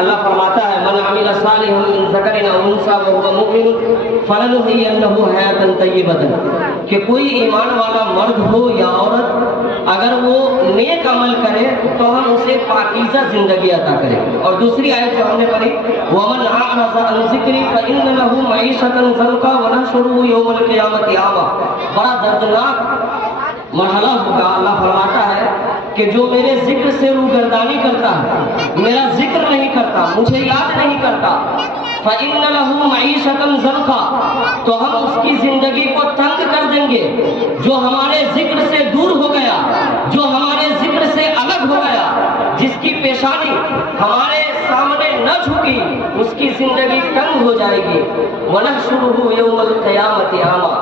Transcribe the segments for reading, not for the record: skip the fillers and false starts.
اللہ فرماتا ہے من عمل صالحا من ذکر او انثى وهو مؤمن فلنحيينه حیاة طیبۃ، کہ کوئی ایمان والا مرد ہو یا عورت اگر وہ نیک عمل کرے تو ہم اسے پاکیزہ زندگی عطا کریں۔ اور دوسری آیت جو ہم نے پڑھی ومن اعرض عن ذکری فان له معیشۃ ضنکا ونحشره یوم القیامۃ اعمی، بڑا دردناک مرحلہ ہوگا۔ اللہ فرماتا ہے کہ جو میرے ذکر سے روگردانی کرتا ہے، میرا ذکر نہیں کرتا، مجھے یاد نہیں کرتا، فَإِنَّ لَهُ مَعِيشَةً ضَنْكَا، تو ہم اس کی زندگی کو تنگ کر دیں گے۔ جو ہمارے ذکر سے دور ہو گیا، جو ہمارے ذکر سے الگ ہو گیا، جس کی پیشانی ہمارے سامنے نہ جھکی، اس کی زندگی تنگ ہو جائے گی۔ وَنَحْشُرُهُ يَوْمَ الْقِيَامَةِ أَعْمَىٰ،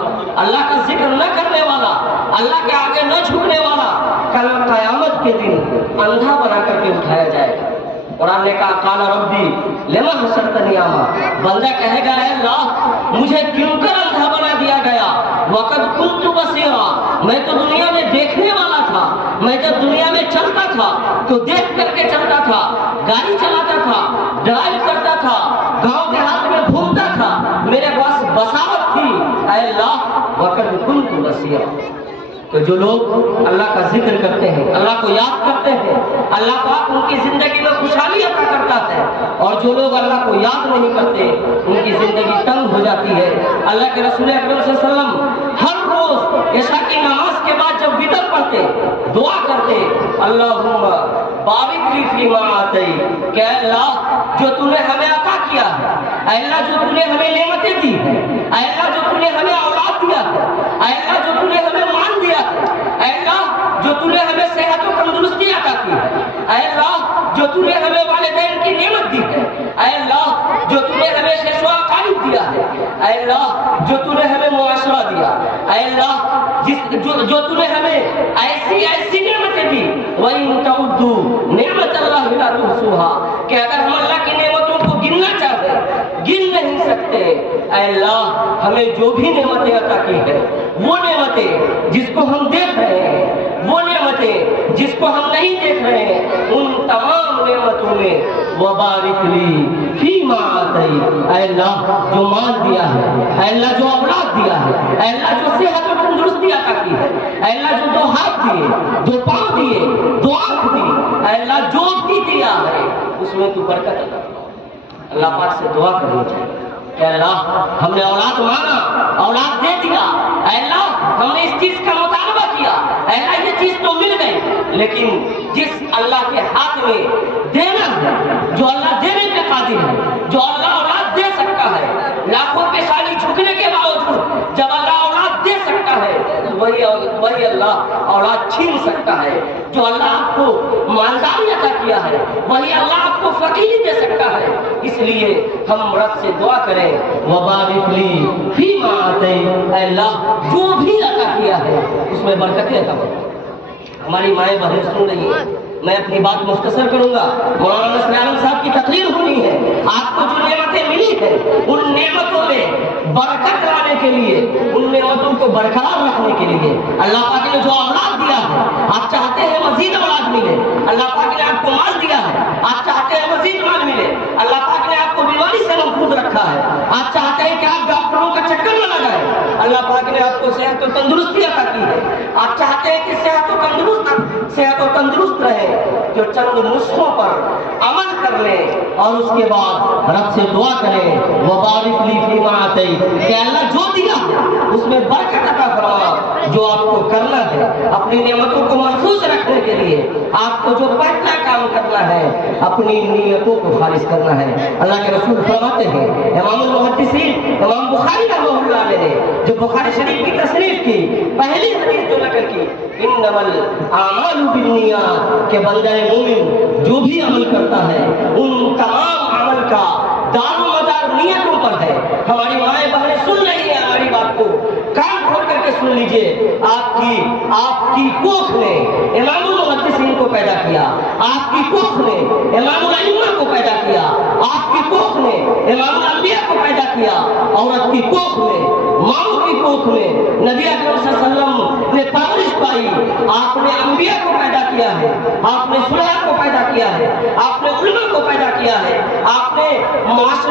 اللہ کا ذکر نہ کرنے والا، اللہ کے آگے نہ جھکنے والا کل قیامت کے دن اندھا بنا کر کے اٹھایا جائے گا۔ قرآن نے کہا قال ربی لما حشرتنی اعمی، بندہ کہے گا اے اللہ مجھے کیوں کر اندھا بنا دیا گیا، وقد كنت بصیرا، میں تو دنیا میں دیکھنے والا تھا، میں جب دنیا میں چلتا تھا تو دیکھ کر کے چلتا تھا، گاڑی چلاتا تھا، ڈرائیو کرتا تھا، گاؤں دیہات میں گھومتا تھا، میرے پاس بصارت تھی، اے اللہ وقد كنت بصیرا۔ تو جو لوگ اللہ کا ذکر کرتے ہیں، اللہ کو یاد کرتے ہیں، اللہ پاک ان کی زندگی میں خوشحالی عطا کرتا ہے، اور جو لوگ اللہ کو یاد نہیں کرتے ان کی زندگی تنگ ہو جاتی ہے۔ اللہ کے رسول اکرم صلی اللہ علیہ وسلم ہر روز عشاء کی نماز کے بعد جب وتر پڑھتے دعا کرتے اللہم بارک لی فیما آتیت، کہ اے اللہ جو تو نے ہمیں عطا کیا ہے، اے اللہ جو تو نے ہمیں نعمتیں دی ہیں، اے اللہ جو تو نے ہمیں اولاد دیا ہے، اے اللہ جو تو نے ہمیں مان دیا ہے، اے اللہ جو تو نے ہمیں صحت و تندرستی عطا کی ہے، اے اللہ جو تو نے ہمیں والدین کی نعمت دی ہے، اے اللہ جو تو نے ہمیں شیخ و اقارب دیا ہے، اے اللہ جو تو نے ہمیں معاشرہ دیا، اے اللہ جو تو نے ہمیں ایسی نعمتیں دی، وَإِن تَعُدُّوا نِعْمَتَ اللَّهِ لَا تُحْصُوهَا، کہ اگر ہم اللہ کی نعمتوں کو گننا چاہتے گن نہیں سکتے۔ اے اللہ ہمیں جو بھی نعمتیں عطا کی ہے، وہ نعمتیں جس کو ہم دیکھ رہے ہیں، وہ نعمتیں جس کو ہم نہیں دیکھ رہے ہیں، ان تمام نعمتوں میں وبارک لی فیما آتیت، اے اللہ جو مال دیا ہے، اے اللہ جو اولاد دیا ہے، اے اللہ جو صحت و تندرستی عطا کی ہے، اے اللہ جو دو ہاتھ دیے، دو پاؤں دیے، دو آنکھ دی، اے اللہ جو بھی دیا ہے اس میں تو برکت عطا۔ اللہ پاک سے دعا کرنی چاہیے کہ اللہ ہم نے اولاد مانگا، اولاد دے دیا، اے اللہ ہم نے اس چیز کا مطالبہ کیا، اے اللہ یہ چیز تو مل گئی، لیکن جس اللہ کے ہاتھ میں دینا ہے، جو اللہ دینے پہ قادر ہے، جو اللہ اولاد دے سکتا ہے، لاکھوں پیشانی جھکنے کے باوجود جب اللہ اولاد دے سکتا ہے تو وہی اللہ اولاد چھین سکتا ہے۔ جو اللہ آپ کو مالداری عطا کیا ہے وہی اللہ آپ کو فقیری دے سکتا ہے۔ اس لیے ہم رب سے دعا کریں وبارک لی فیما آتیت، اے اللہ جو بھی عطا کیا ہے اس میں برکتیں عطا فرما۔ ہماری مائیں بہنیں سن رہی ہیں، میں اپنی بات مختصر کروں گا، مولانا نصر عالم صاحب کی تقریر ہونی ہے۔ آپ کو جو نعمتیں ملی ہیں ان نعمتوں میں برکت لانے کے لیے، ان نعمتوں کو برقرار رکھنے کے لیے اللہ پاک نے جو اولاد دیا ہے، آپ چاہتے ہیں مزید اولاد ملے، اللہ پاک نے آپ کو مال دیا ہے، آپ چاہتے ہیں مزید مال ملے، اللہ پاک نے آپ کو بیماری سے محفوظ رکھا ہے، آپ چاہتے ہیں کہ آپ ڈاکٹروں کا چکر نہ لگائیں، اللہ پاک نے آپ کو صحت و تندرستی عطا کی ہے، آپ چاہتے ہیں کہ صحت و تندرست رہے، جو چند نسخوں پر عمل کر لیں اور اس کے بعد رب سے دعا کریں وبارک لی فیما آتیت، کہ اللہ جو دیا ہے اس میں برکت عطا فرما۔ جو آپ کو کرنا ہے اپنی نعمتوں کو محفوظ رکھنے کے لیے، آپ کو جو پہلا کام کرنا ہے اپنی نیتوں کو خالص کرنا ہے۔ اللہ کے رسول فرماتے ہیں، امام المحدثین امام بخاری رحمہ اللہ علیہ نے جو بخاری شریف کی تصنیف کی پہلی حدیث جو نقل کی انما الاعمال بالنیات، کہ بندہ مومن جو بھی عمل کرتا ہے ان تمام عمل کا دار و مدار نیتوں پر ہے۔ ہماری مائیں بہنیں سن رہی ہیں ہماری بات کو، کان کھول کر کے سن لیجئے۔ آپ کی کوکھ نے امام المحدثین کو پیدا کیا، آپ کی کوکھ نے امام الائمہ کو پیدا کیا، آپ کی کوکھ نے امام الانبیاء کو پیدا کیا، عورت کی کوکھ میں، ماں کی کوکھ میں نبی اکرم صلی اللہ علیہ وسلم نے پرورش پائی، آپ نے انبیاء کو پیدا کیا ہے، آپ نے صلحاء کو پیدا کیا ہے، آپ نے علماء کو پیدا کیا ہے،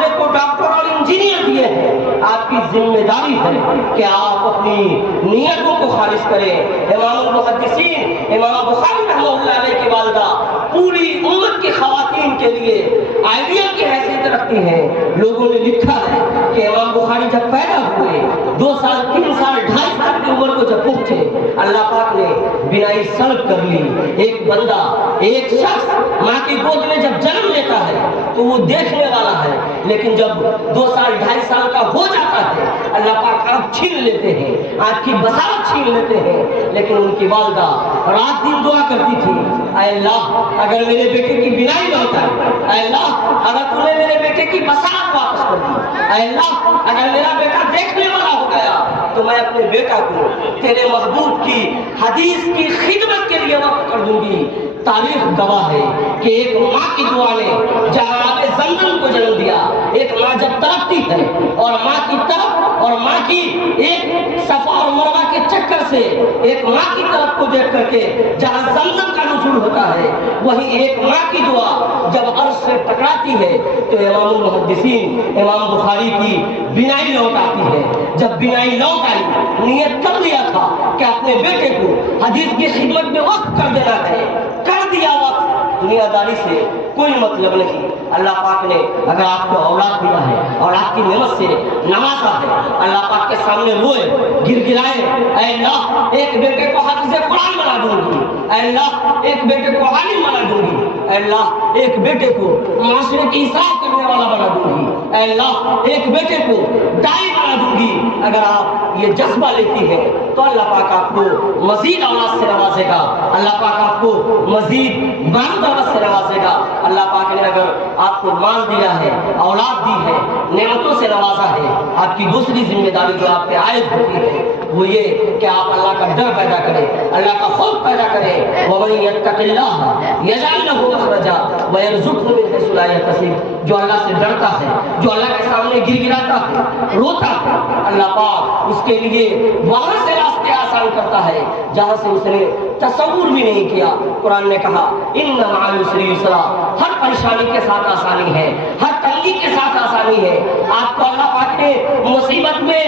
معاشرے کو ڈاکٹر اور انجینئر دیے ہیں، آپ کی ذمہ داری ہے کہ آپ اپنی نیتوں کو خالص کریں۔ امام المحدثین امام بخاری رحمہ اللہ علیہ کی والدہ پوری امت کی خواتین کے لیے آئیڈیا کی حیثیت رکھتی ہیں۔ لوگوں نے لکھا ہے کہ امام بخاری جب پیدا ہوئے 2 سال 3 سال 2.5 سال کی عمر کو جب پہنچے، اللہ پاک نے بینائی سلب کر لی۔ ایک بندہ، ایک شخص ماں کی گود میں جب جنم لیتا ہے تو وہ دیکھنے والا ہے، لیکن جب 2 سال 2.5 سال کا ہو جاتا ہے اللہ پاک آنکھ چھین لیتے ہیں، آنکھ کی بصارت چھین لیتے ہیں۔ لیکن ان کی والدہ رات دن دعا کرتی تھی، اے اللہ اگر میرے بیٹے کی بینائی لوٹ آئی، اے اللہ اگر تو نے میرے بیٹے کی بصارت واپس کر دی، اے اللہ اگر میرا بیٹا دیکھنے والا ہو گیا تو میں اپنے بیٹا کو تیرے محبوب کی حدیث کی خدمت کے لیے وقف کر دوں گی۔ تاریخ گواہ ہے کہ ایک ماں کی دعا نے جہاں زمزم کو جنم دیا، ایک ماں جب تڑپتی ہے اور ماں کی طرف اور ماں کی ایک صفا اور مروہ کے چکر سے ایک ماں کی طرف کو دیکھ کر کے جہاں زمزم کا نزول ہوتا ہے، وہیں ایک ماں کی دعا جب عرش سے ٹکراتی ہے تو امام المحدثین امام بخاری کی بینائی لوٹ آتی ہے۔ جب بینائی لوٹ آئی، نیت کر لیا تھا کہ اپنے بیٹے کو حدیث کی خدمت میں وقف کر دینا ہے، کر دیا وقت۔ دنیا داری سے کوئی مطلب نہیں۔ اللہ پاک نے اگر آپ کو اولاد دیا ہے اور آپ کی نعمت سے نوازا ہے، اللہ پاک کے سامنے روئے، گر گرائے، اے اللہ ایک بیٹے کو حافظ قرآن بنا دوں گی، اے اللہ ایک بیٹے کو عالم بنا دوں گی، اے اللہ ایک بیٹے کو معاشرے کی اصلاح کرنے والا بنا دوں گی، اے اللہ ایک بیٹے کو دائی بنا دوں گی۔ اگر آپ یہ جذبہ لیتی ہیں تو اللہ پاک آپ کو مزید اولاد سے نوازے گا، اللہ پاک آپ کو مزید مال دولت سے نوازے گا۔ اللہ پاک نے اگر آپ کو مال دیا ہے، اولاد دی ہے، نعمتوں سے نوازا ہے، آپ کی دوسری ذمہ داری جو آپ پہ عائد ہوتی ہے وہ یہ کہ آپ اللہ کا ڈر پیدا کریں، اللہ کا خوف پیدا کریں۔ وَمَن يَتَّقِ اللَّهَ يَجْعَل لَّهُ مَخْرَجًا وَيَرْزُقْهُ مِنْ حَيْثُ لَا يَحْتَسِبُ۔ جو اللہ سے ڈرتا ہے، جو اللہ کے سامنے گر گراتا ہے، روتا ہے، اللہ پاک اس کے لیے وہاں سے راستے آسان کرتا ہے جہاں سے اس نے تصور بھی نہیں کیا۔ قرآن نے کہا ان مع العسر یسرا، ہر پریشانی کے ساتھ آسانی ہے، ہر تنگی کے ساتھ آسانی ہے۔ آپ کو اللہ پاک نے مصیبت میں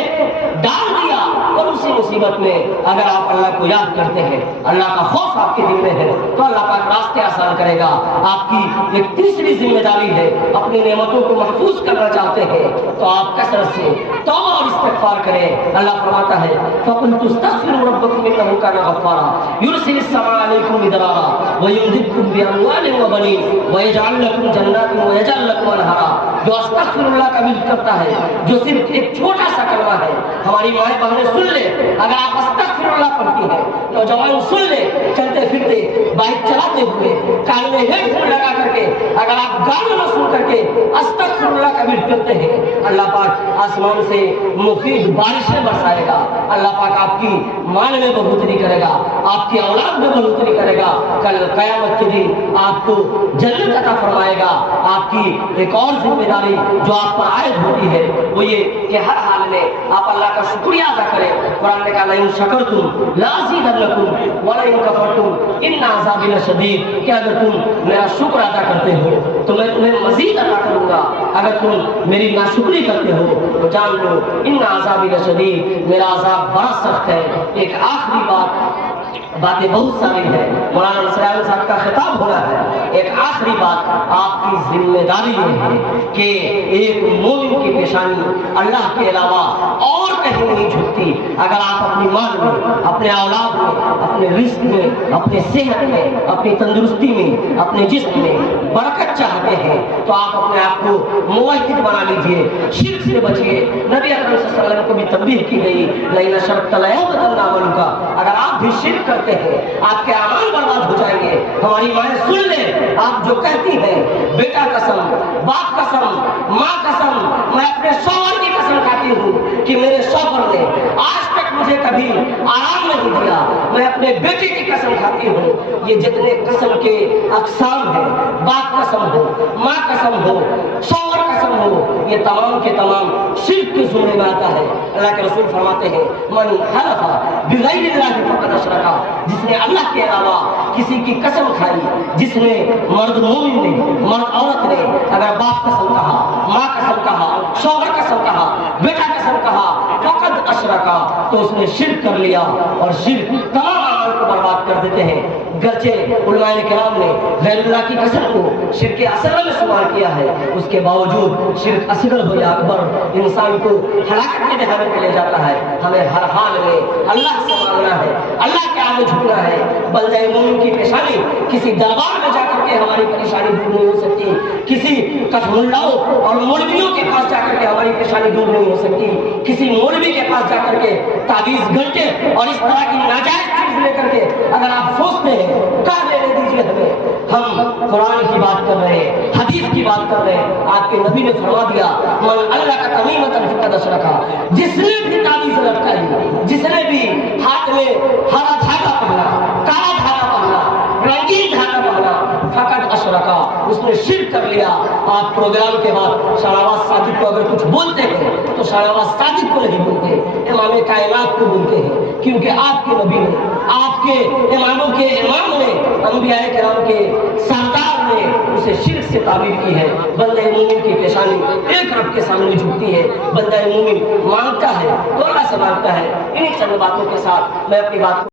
ڈال دیا اور اسی مصیبت میں اگر آپ اللہ کو یاد کرتے ہیں، اللہ کا خوف آپ کے دل میں ہے تو اللہ پاک راستے آسان کرے گا۔ آپ کی ایک تیسری ذمہ داری ہے، اپنی نعمتوں کو محفوظ کرنا چاہتے ہیں تو آپ کثرت سے توبہ اور استغفار کریں۔ اللہ فرماتا ہے فَقُلْتُ اسْتَغْفِرُوا رَبَّكُمْ إِنَّهُ كَانَ غَفَّارًا يُرْسِلِ السَّمَاءَ عَلَيْكُمْ مِدْرَارًا وَيُمْدِدْكُمْ بِأَمْوَالٍ وَبَنِينَ وَيَجْعَلْ لَكُمْ جَنَّاتٍ وَيَجْعَلْ لَكُمْ أَنْهَارًا۔ جو استغفر اللہ کا ورد کرتا ہے، جو صرف ایک چھوٹا سا کلمہ ہے، ہماری مائیں بہنیں سن لے، اگر آپ استغفر اللہ پڑھتی ہیں، نوجوان سن لے، چلتے پھرتے بائک چلاتے ہوئے کان میں ہیڈ فون لگا کر کے اگر آپ گانا نہ سن کر کے استغفر اللہ کا ورد کرتے ہیں، اللہ پاک آسمان سے مفید بارشیں برسائے گا، اللہ پاک آپ کی مال میں بڑھوتری کرے گا، آپ کی اولاد میں بڑھوتری کرے گا، کل قیامت کے دن آپ کو جنت عطا فرمائے گا۔ آپ کی ایک اور ذمہ داری جو آپ پر عائد ہوتی ہے وہ یہ کہ ہر حال میں آپ اللہ کا شکریہ ادا کریں۔ قرآن نے کہا لئن شکرتم لازیدنکم ولئن کفرتم ان عذابی لشدید، کہ اگر تم میرا شکر ادا کرتے ہو تو میں تمہیں مزید عطا کروں گا، اگر تم میری ناشکری کرتے ہو تو جان لو ان عذابی لشدید، میرا عذاب بڑا سخت ہے۔ ایک آخری باتیں بہت ساری ہیں، مولانا نصر احمد صاحب کا خطاب ہو رہا ہے، ایک آخری بات آپ کی ذمہ داری یہ ہے کہ ایک مومن کی پیشانی اللہ کے علاوہ اور کہیں نہیں جھکتی۔ اگر آپ اپنی مال میں، اپنے اولاد میں، اپنے رزق میں، اپنے صحت میں، اپنی تندرستی میں، اپنے جسم میں برکت چاہتے ہیں تو آپ اپنے آپ کو موحد بنا لیجئے، شرک سے بچیے۔ نبی اکرم صلی اللہ علیہ وسلم کو بھی تنبیہ کی گئی لئن اشرکت لیحبطن عملک، اگر آپ بھی شرک کرتے ہیں آپ کے اعمال برباد ہو جائیں گے۔ ہماری مائیں سن لیں، آپ جو کہتی ہیں بیٹا قسم، باپ قسم، ماں قسم، میں اپنے شوہر کی قسم کھاتی ہوں کہ میرے شوہر نے آج تک مجھے کبھی آرام نہیں دیا، میں اپنے بیٹے کی قسم کھاتی ہوں۔ یہ جتنے قسم کے اقسام ہیں، باپ قسم ہو، ماں قسم ہو، شوہر قسم ہو، یہ تمام کے تمام شرک کے زمرے میں آتا ہے۔ اللہ کے رسول فرماتے ہیں من حلف بغیر اللہ فقد اشرک، جس نے اللہ کے علاوہ کسی کی قسم کھائی، جس نے مرد مومن نے، مرد عورت نے اگر باپ قسم کہا، ماں قسم کہا، تو اس نے شرک کر لیا، اور شرک تمام اعمال کو برباد کر دیتے ہیں۔ گرچہ علماء کرام نے غیر اللہ کی قسم کو شرک اصغر میں شمار کیا ہے، اس کے باوجود شرک اصغر ہو یا اکبر انسان کو ہلاکت کے دہانے پہ لے جاتا ہے۔ ہمیں ہر حال میں اللہ سے مانگنا ہے، اللہ کے آگے جھکنا ہے۔ بندہ مومن کی پیشانی کسی دربار میں جا کر کے ہماری پریشانی دور نہیں ہو سکتی، کسی کٹمنڈاؤں اور مولویوں کے پاس جا کر کے ہماری پریشانی دور نہیں ہو سکتی، کسی مولوی کے پاس جا کر کے تعویذ گھنٹے اور اس طرح کی ناجائز چیز لے کر کے اگر آپ سوچتے ہیں کہاں لینے دیجیے ہمیں۔ ہم قرآن کی بات کر رہے ہیں، حدیث کی بات کر رہے ہیں۔ آپ کے نبی نے فرما دیا من اللہ کا تمیمۃ فقد اشرک، جس نے بھی تعویذ لٹکائی، جس نے بھی ہاتھ میں ہرا دھاگا پہنا، کالا دھاگا پہنا، رنگین دھاگا پہنا، فقد اشرک، اس نے شرک کر لیا۔ آپ پروگرام کے بعد شاہنواز ساجد کو اگر کچھ بولتے ہیں تو شاہنواز ساجد کو نہیں بولتے، امام کائنات کو بولتے ہیں، کیونکہ آپ کے نبی نے، آپ کے اماموں کے امام نے، انبیاء کرام کے سردار نے اسے شرک سے تعبیر کی ہے۔ بندہ مومن کی پیشانی ایک رب کے سامنے جھکتی ہے، بندہ مومن مانگتا ہے تو اللہ سے مانگتا ہے۔ انہی چند باتوں کے ساتھ میں اپنی بات